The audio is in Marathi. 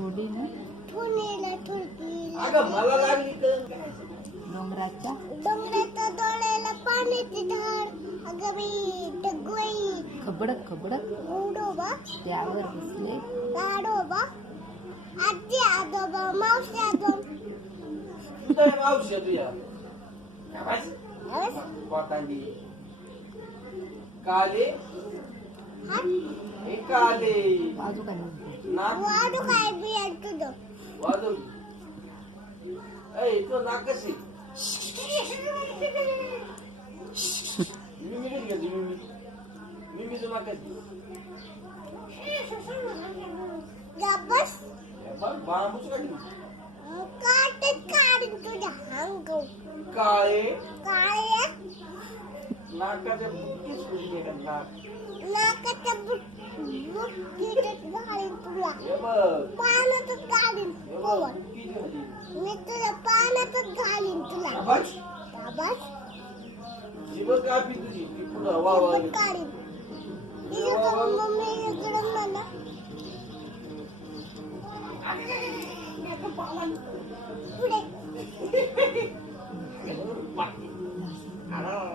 थोडी ना थुनीला थुरकी अगं मला लागली तर डोंगराच्या डोंगराच्या डोळ्याला पाण्याची धार अगं बाई डगवाई खबडक खबडक उडोबा त्यावर बसले गाडोबा आजी आजोबा मावशी आजोबा तुझं मावशी आहे तुझ्या काय माहिती? हस कोतांडी काले हात हे काले बाजू काय म्हणते नाक वाडू काय बियाड तुझं वाजव ऐ तो नाक कशी मिमी कशी गेली मिमीचं नाक कशी गबस बाळामुच काढली काटत काढीन तुझ्या अंग काळे काळे नाकाच्या बुक्कीच कुठे का नाक नाकाच्या बुक्कीत घालीन तुला हे बघ पाण्यातच घालीन हे बघ पोवर बुक्की झाली मी तुला पाण्यातच घालीन तुला आवाज गबस जीव कापी तुझी ती पुढं वा वा काढीन तिच्याकडून मम्मी इकडून मला पुढे अरे